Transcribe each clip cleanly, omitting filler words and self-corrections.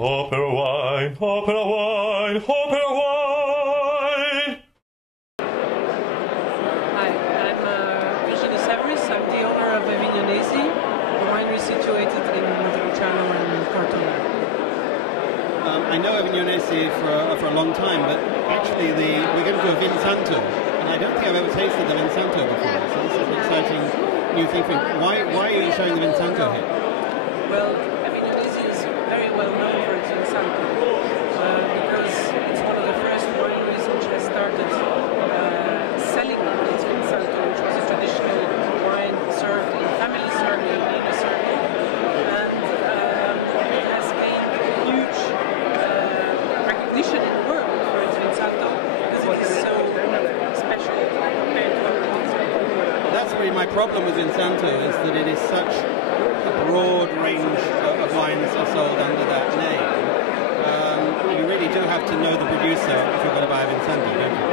OperaWine, OperaWine, OperaWine! Hi, I'm Virginie Saverys. I'm the owner of Avignonesi, a winery situated in Montepulciano and Corton. I know Avignonesi for a long time, but actually we're going to do a Vin Santo, and I don't think I've ever tasted the Vin Santo before, so this is an exciting new thing for me. Why are you showing the Vin Santo here? Well, Avignonesi is very well known for its Vin Santo, because it's one of the first wineries which has started selling its Vin Santo, which was a traditional wine served in family serving, Vino serving, and it has gained huge recognition in the world for its Vin Santo because it is so special compared to other Vin Santo. That's really my problem with Vin Santo, is that it is such a broad range of wines are sold under that name. You really do have to know the producer if you're going to buy a Vin Santo, don't you?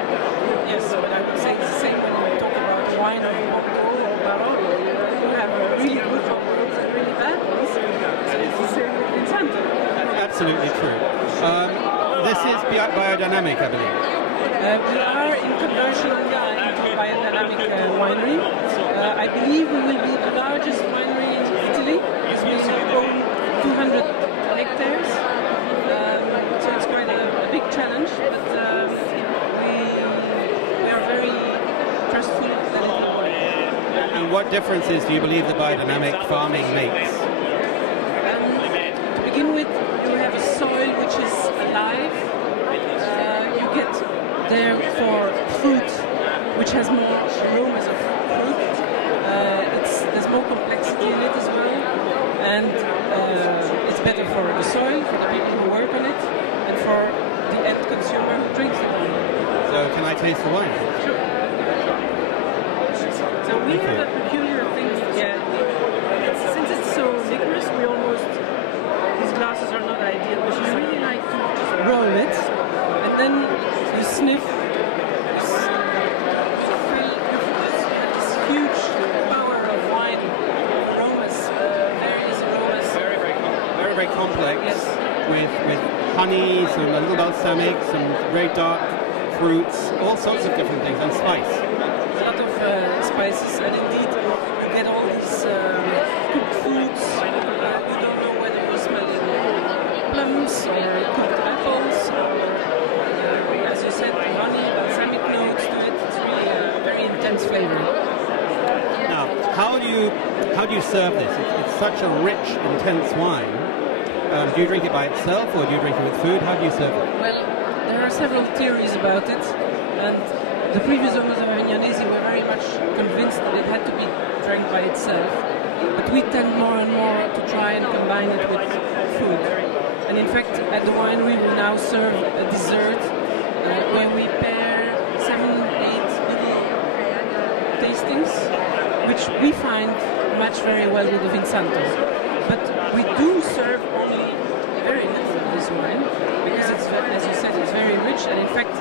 Yes, but I would say it's the same when we talk about wine or Bordeaux or Barolo. You have really good Bordeaux and really bad ones, so it's the same with Vin Santo. Absolutely true. This is biodynamic, I believe. We are in conversion into a biodynamic winery. I believe we will be the largest winery in Italy, because we own 200 hectares. So it's quite a big challenge, but we are very trustful that it will work. And what differences do you believe the biodynamic farming makes? To begin with, you have a soil which is alive. You get therefore fruit which has more aromas of fruit. There's more complexity in it as well, and it's better for the soil, for the people who work on it, and for the end consumer who drinks it. So can I taste the wine? Sure. So we have a peculiar thing, since it's so licorice, these glasses are not ideal, but we really like to roll it, and then you sniff, this huge power of wine, aromas, various aromas. Very complex, yes. with honey, some a little balsamic, some very dark fruits, all sorts of different things, and spice. A lot of spices, and indeed you get all these cooked foods. You don't know whether you're smelling plums or cooked apples, or as you said, honey, balsamic notes to it. It's really a very intense flavor. Now, how do you serve this? It's such a rich, intense wine. Do you drink it by itself, or do you drink it with food? How do you serve it? Well, there are several theories about it, and the previous owners of Avignonesi were very much convinced that it had to be drank by itself. But we tend more and more to try and combine it with food. And in fact, at the winery we now serve a dessert where we pair 7-8 little tastings, which we find match very well with the Vin Santo. But we do serve only very little of this wine, because it's, as you said, it's very rich, and in fact,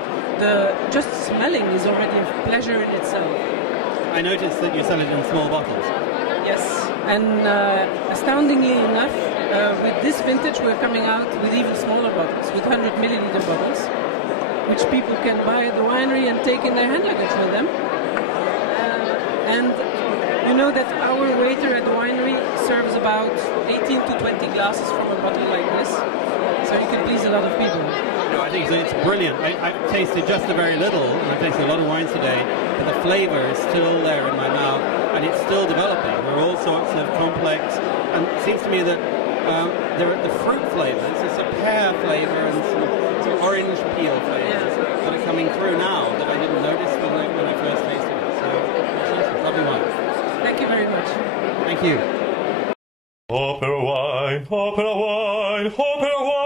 just smelling is already a pleasure in itself. I noticed that you sell it in small bottles. Yes, and astoundingly enough, with this vintage we're coming out with even smaller bottles, with 100 milliliter bottles, which people can buy at the winery and take in their hand luggage with them. And you know that our waiter at the winery serves about 18 to 20 glasses from a bottle like this, so you can please a lot of people. No, I think it's brilliant. I've tasted just a very little, and I've tasted a lot of wines today, but the flavour is still there in my mouth, and it's still developing. There are all sorts of complex, and it seems to me that there are the fruit flavours. There's a pear flavour and some orange peel flavours that are coming through now that I didn't notice when I first tasted it. So, it's lovely wine. Thank you very much. Thank you. OperaWine, OperaWine, OperaWine!